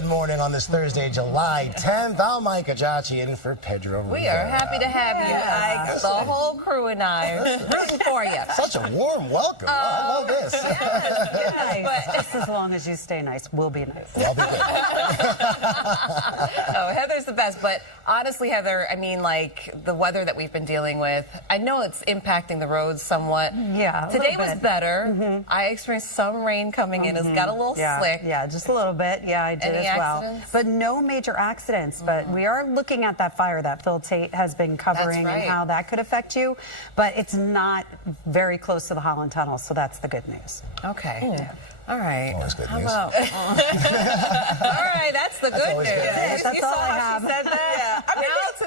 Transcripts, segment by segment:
Good morning on this Thursday, July 10th. I'm Mike Ajachi in for Pedro Rivera. We are happy to have you, Ike. The whole crew and I are rooting for you. Such a warm welcome. I love this. Yes. Just as long as you stay nice, we'll be nice. I'll be good. Oh, Heather's the best. But honestly, Heather, I mean, like, the weather that we've been dealing with, I know it's impacting the roads somewhat. Yeah, Today was better. I experienced some rain coming in. It's got a little slick. Yeah, just a little bit. Yeah, I did Any as well. accidents? But no major accidents. But we are looking at that fire that Phil Tate has been covering right. and how that could affect you. But it's not very close to the Holland Tunnel, so that's the good news. Okay. All right. Always good How news. about? All right, that's the good always news. good news. That's You all saw I how have. she said that? Yeah.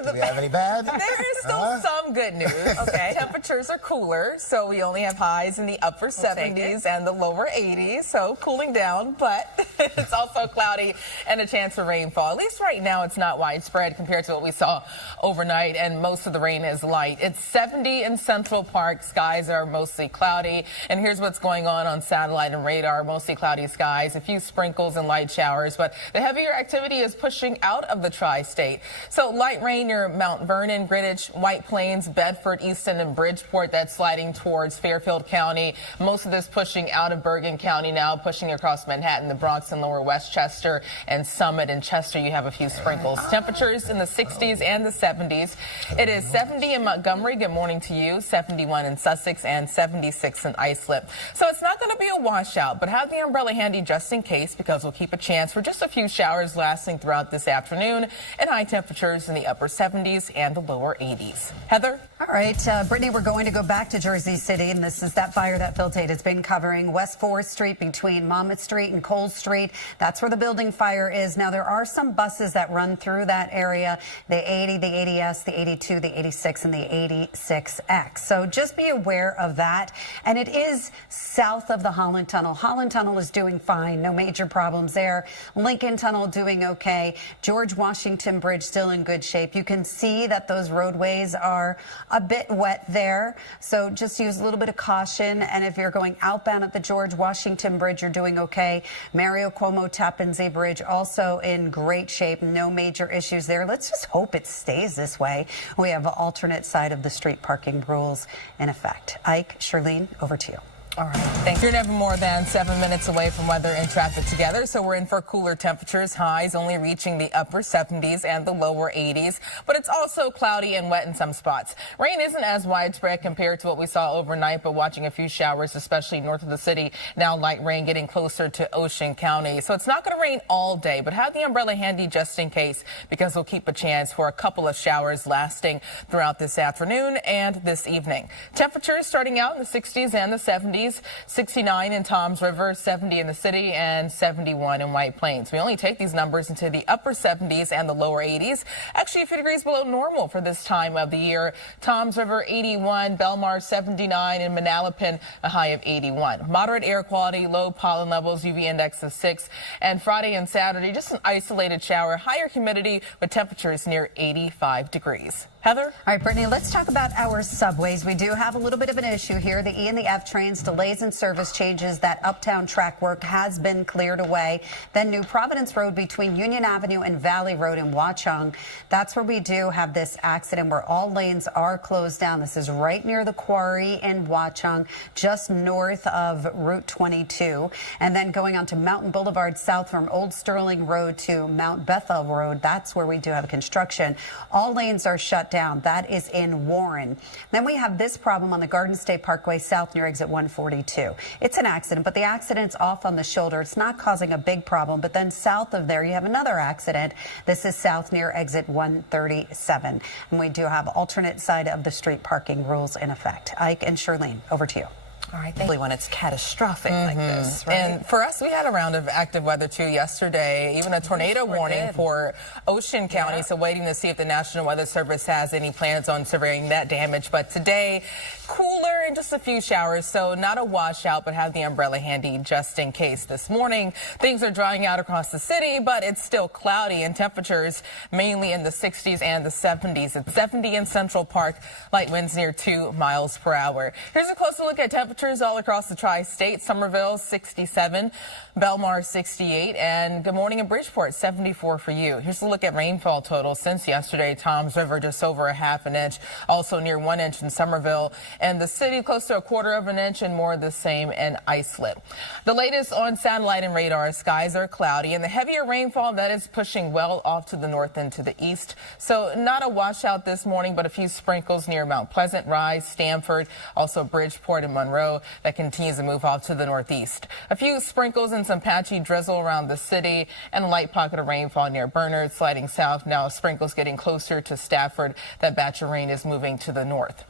Do we have any bad? There's still some good news. Okay. Temperatures are cooler, so we only have highs in the upper 70s and the lower 80s, so cooling down, but it's also cloudy and a chance for rainfall. At least right now it's not widespread compared to what we saw overnight, and most of the rain is light. It's 70 in Central Park. Skies are mostly cloudy, and here's what's going on satellite and radar. Mostly cloudy skies, a few sprinkles and light showers, but the heavier activity is pushing out of the tri-state. So light rain near Mount Vernon, Greenwich, White Plains, Bedford, Easton, and Bridgeport. That's sliding towards Fairfield County. Most of this pushing out of Bergen County now, pushing across Manhattan, the Bronx, and Lower Westchester, and Summit and Chester. You have a few sprinkles. Temperatures in the 60s and the 70s. It is 70 in Montgomery. Good morning to you. 71 in Sussex and 76 in Islip. So it's not going to be a washout, but have the umbrella handy just in case, because we'll keep a chance for just a few showers lasting throughout this afternoon, and high temperatures in the upper 70s and the lower 80s. Heather? All right, Brittany, we're going to go back to Jersey City, and this is that fire that Phil Tate has been covering. West 4th Street between Monmouth Street and Cole Street. That's where the building fire is. Now, there are some buses that run through that area, the 80, the 80S, the 82, the 86, and the 86X. So just be aware of that. And it is south of the Holland Tunnel. Holland Tunnel is doing fine. No major problems there. Lincoln Tunnel doing okay. George Washington Bridge still in good shape. You can see that those roadways are a bit wet there, so just use a little bit of caution. And if you're going outbound at the George Washington Bridge, you're doing okay. Mario Cuomo Tappan Zee Bridge also in great shape. No major issues there. Let's just hope it stays this way. We have an alternate side of the street parking rules in effect. Ike, Charlene, over to you. All right. Thank you. You're never more than 7 minutes away from weather and traffic together, so we're in for cooler temperatures, highs only reaching the upper 70s and the lower 80s, but it's also cloudy and wet in some spots. Rain isn't as widespread compared to what we saw overnight, but watching a few showers, especially north of the city. Now light rain getting closer to Ocean County. So it's not going to rain all day, but have the umbrella handy just in case, because we'll keep a chance for a couple of showers lasting throughout this afternoon and this evening. Temperatures starting out in the 60s and the 70s. 69 in Toms River, 70 in the city, and 71 in White Plains. We only take these numbers into the upper 70s and the lower 80s. Actually, a few degrees below normal for this time of the year. Toms River, 81, Belmar, 79, and Manalapan, a high of 81. Moderate air quality, low pollen levels, UV index of 6. And Friday and Saturday, just an isolated shower, higher humidity with temperatures near 85 degrees. Heather? All right, Brittany, let's talk about our subways. We do have a little bit of an issue here. The E and the F trains, delays in service changes. That uptown track work has been cleared away. Then New Providence Road between Union Avenue and Valley Road in Watchung. That's where we do have this accident where all lanes are closed down. This is right near the quarry in Watchung, just north of Route 22. And then going on to Mountain Boulevard south from Old Sterling Road to Mount Bethel Road. That's where we do have construction. All lanes are shut down. That is in Warren. Then we have this problem on the Garden State Parkway south near exit 142. It's an accident, but the accident's off on the shoulder. It's not causing a big problem. But then south of there, you have another accident. This is south near exit 137. And we do have alternate side of the street parking rules in effect. Ike and Charlene, over to you. All right, thank you. When it's catastrophic like this, right? And for us, we had a round of active weather too yesterday, even a tornado warning for Ocean County. So waiting to see if the National Weather Service has any plans on surveying that damage. But today, cooler and just a few showers, so not a washout, but have the umbrella handy just in case. This morning, things are drying out across the city, but it's still cloudy, and temperatures mainly in the 60s and the 70s. It's 70 in Central Park, light winds near 2 miles per hour. Here's a closer look at temperatures all across the tri-state. Somerville, 67, Belmar, 68, and good morning in Bridgeport, 74 for you. Here's a look at rainfall totals since yesterday. Toms River just over a half an inch, also near 1 inch in Somerville, and the city close to a quarter of an inch, and more of the same in Islip. The latest on satellite and radar, skies are cloudy, and the heavier rainfall that is pushing well off to the north and to the east. So not a washout this morning, but a few sprinkles near Mount Pleasant, Rise, Stamford, also Bridgeport and Monroe that continues to move off to the northeast. A few sprinkles and some patchy drizzle around the city, and a light pocket of rainfall near Bernard, sliding south now. Sprinkles getting closer to Stafford. That batch of rain is moving to the north.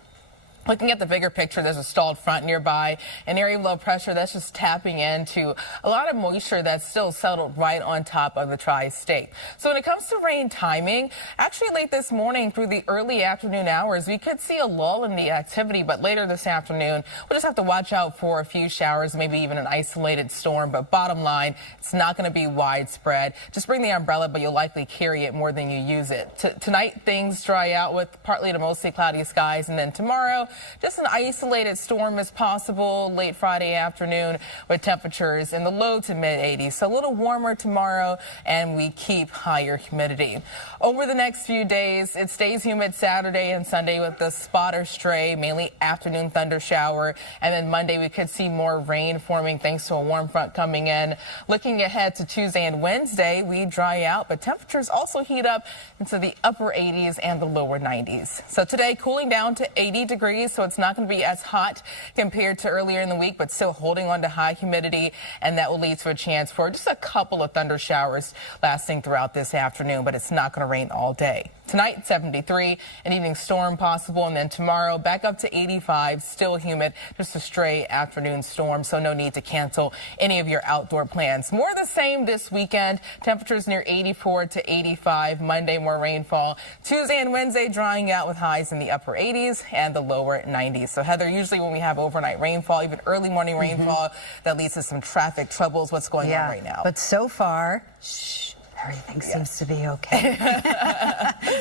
Looking at the bigger picture, there's a stalled front nearby, an area of low pressure that's just tapping into a lot of moisture that's still settled right on top of the tri-state. So when it comes to rain timing, actually late this morning through the early afternoon hours, we could see a lull in the activity, but later this afternoon, we'll just have to watch out for a few showers, maybe even an isolated storm. But bottom line, it's not going to be widespread. Just bring the umbrella, but you'll likely carry it more than you use it. Tonight, things dry out with partly to mostly cloudy skies, and then tomorrow, just an isolated storm is possible late Friday afternoon with temperatures in the low to mid 80s. So a little warmer tomorrow, and we keep higher humidity. Over the next few days, it stays humid Saturday and Sunday with the spot or stray, mainly afternoon thunder shower. And then Monday, we could see more rain forming thanks to a warm front coming in. Looking ahead to Tuesday and Wednesday, we dry out, but temperatures also heat up into the upper 80s and the lower 90s. So today, cooling down to 80 degrees. So it's not going to be as hot compared to earlier in the week, but still holding on to high humidity, and that will lead to a chance for just a couple of thunder showers lasting throughout this afternoon, but it's not going to rain all day. Tonight, 73, an evening storm possible, and then tomorrow back up to 85, still humid, just a stray afternoon storm, so no need to cancel any of your outdoor plans. More of the same this weekend, temperatures near 84 to 85, Monday more rainfall, Tuesday and Wednesday drying out with highs in the upper 80s and the lower 90s. So Heather, usually when we have overnight rainfall, even early morning rainfall, that leads to some traffic troubles. What's going on right now? But so far, everything seems to be okay.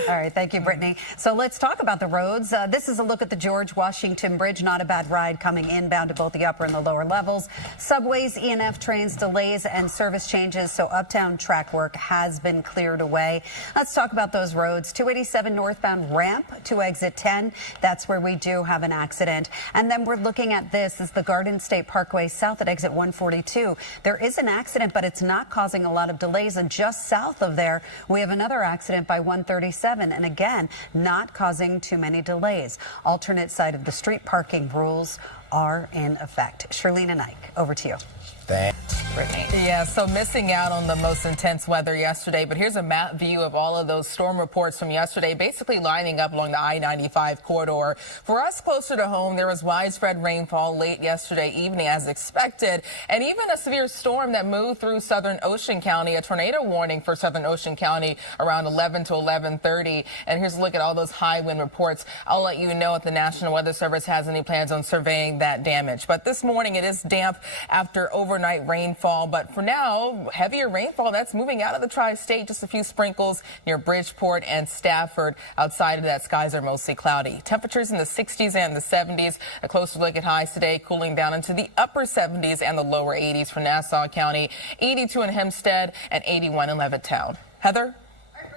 All right, thank you, Brittany. So let's talk about the roads. This is a look at the George Washington Bridge. Not a bad ride coming inbound to both the upper and the lower levels. Subways, E&F trains, delays and service changes. So uptown track work has been cleared away. Let's talk about those roads. 287 northbound ramp to exit 10. That's where we do have an accident. And then we're looking at this is the Garden State Parkway south at exit 142. There is an accident, but it's not causing a lot of delays, and just south of there, we have another accident by 137, and again, not causing too many delays. Alternate side of the street parking rules are in effect. Shirlene and Ike, over to you. Thanks, Brittany. Yeah, so missing out on the most intense weather yesterday, but here's a map view of all of those storm reports from yesterday, basically lining up along the I-95 corridor. For us closer to home, there was widespread rainfall late yesterday evening as expected, and even a severe storm that moved through southern Ocean County, a tornado warning for southern Ocean County around 11 to 11:30. And here's a look at all those high wind reports. I'll let you know if the National Weather Service has any plans on surveying that damage. But this morning it is damp after overnight rainfall, but for now, heavier rainfall that's moving out of the tri-state. Just a few sprinkles near Bridgeport and Stafford. Outside of that, skies are mostly cloudy. Temperatures in the 60s and the 70s. A closer look at highs today, cooling down into the upper 70s and the lower 80s for Nassau County, 82 in Hempstead and 81 in Levittown. Heather?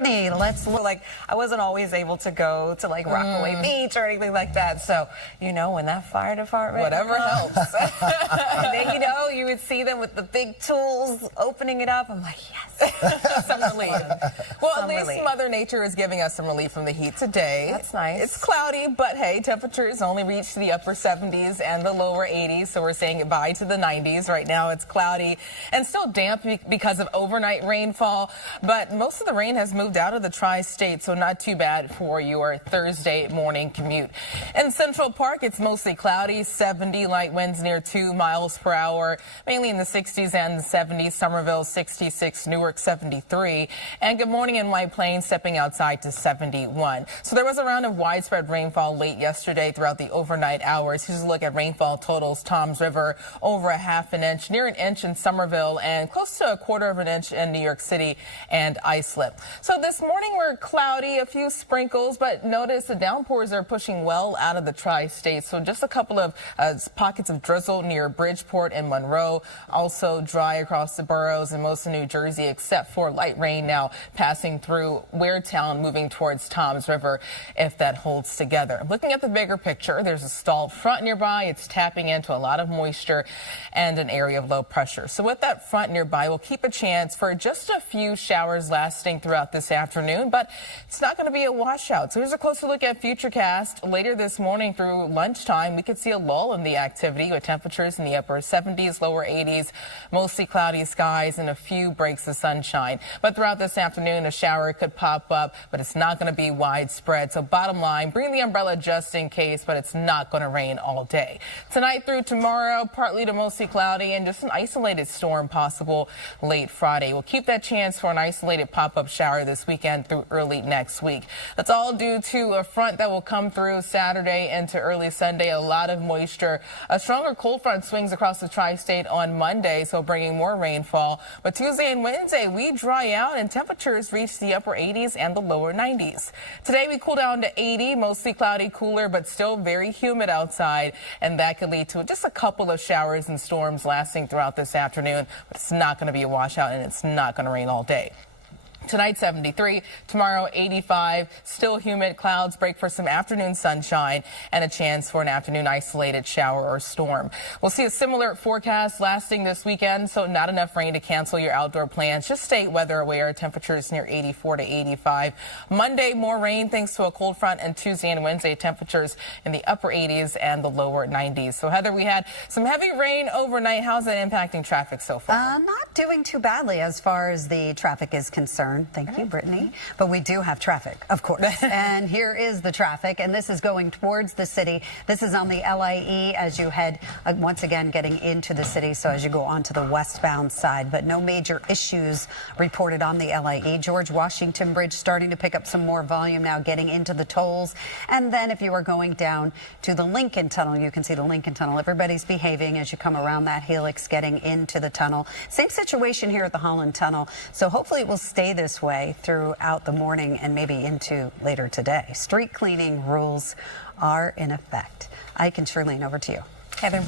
Let's look. Like, I wasn't always able to go to like Rockaway Beach or anything like that. So, you know, when that fire department, whatever helps. And then, you know, you would see them with the big tools opening it up. I'm like, yes, some relief. Well, at least Mother Nature is giving us some relief from the heat today. That's nice. It's cloudy, but hey, temperatures only reach the upper 70s and the lower 80s. So we're saying goodbye to the 90s. Right now it's cloudy and still damp because of overnight rainfall. But most of the rain has moved moved out of the tri-state, so not too bad for your Thursday morning commute. In Central Park, it's mostly cloudy, 70, light winds near 2 miles per hour, mainly in the 60s and 70s. Somerville 66, Newark 73, and good morning in White Plains, stepping outside to 71. So there was a round of widespread rainfall late yesterday throughout the overnight hours. Here's a look at rainfall totals. Toms River over a half an inch, near an inch in Somerville, and close to a quarter of an inch in New York City and Islip. So this morning we're cloudy, a few sprinkles, but notice the downpours are pushing well out of the tri-state. So just a couple of pockets of drizzle near Bridgeport and Monroe. Also dry across the boroughs and most of New Jersey, except for light rain now passing through Waretown, moving towards Toms River, if that holds together. Looking at the bigger picture, there's a stalled front nearby. It's tapping into a lot of moisture and an area of low pressure. So with that front nearby, we'll keep a chance for just a few showers lasting throughout this afternoon, but it's not going to be a washout. So here's a closer look at Futurecast. Later this morning through lunchtime, we could see a lull in the activity with temperatures in the upper 70s, lower 80s, mostly cloudy skies and a few breaks of sunshine. But throughout this afternoon, a shower could pop up, but it's not going to be widespread. So bottom line, bring the umbrella just in case, but it's not going to rain all day. Tonight through tomorrow, partly to mostly cloudy and just an isolated storm possible late Friday. We'll keep that chance for an isolated pop-up shower this weekend through early next week. That's all due to a front that will come through Saturday into early Sunday. A lot of moisture. A stronger cold front swings across the tri-state on Monday, so bringing more rainfall. But Tuesday and Wednesday, we dry out and temperatures reach the upper 80s and the lower 90s. Today, we cool down to 80, mostly cloudy, cooler, but still very humid outside. And that could lead to just a couple of showers and storms lasting throughout this afternoon. But it's not going to be a washout and it's not going to rain all day. Tonight, 73. Tomorrow, 85. Still humid. Clouds break for some afternoon sunshine and a chance for an afternoon isolated shower or storm. We'll see a similar forecast lasting this weekend, so not enough rain to cancel your outdoor plans. Just stay weather aware. Temperatures near 84 to 85. Monday, more rain thanks to a cold front, and Tuesday and Wednesday, temperatures in the upper 80s and the lower 90s. So, Heather, we had some heavy rain overnight. How's that impacting traffic so far? Not doing too badly as far as the traffic is concerned. Thank you, Brittany. But we do have traffic, of course. And here is the traffic, and this is going towards the city. This is on the LIE as you head, once again, getting into the city, so as you go onto the westbound side. But no major issues reported on the LIE. George Washington Bridge starting to pick up some more volume now, getting into the tolls. And then if you are going down to the Lincoln Tunnel, you can see the Lincoln Tunnel. Everybody's behaving as you come around that helix, getting into the tunnel. Same situation here at the Holland Tunnel. So hopefully it will stay this way throughout the morning and maybe into later today. Street cleaning rules are in effect. Ike and Shirlene, over to you. Heather.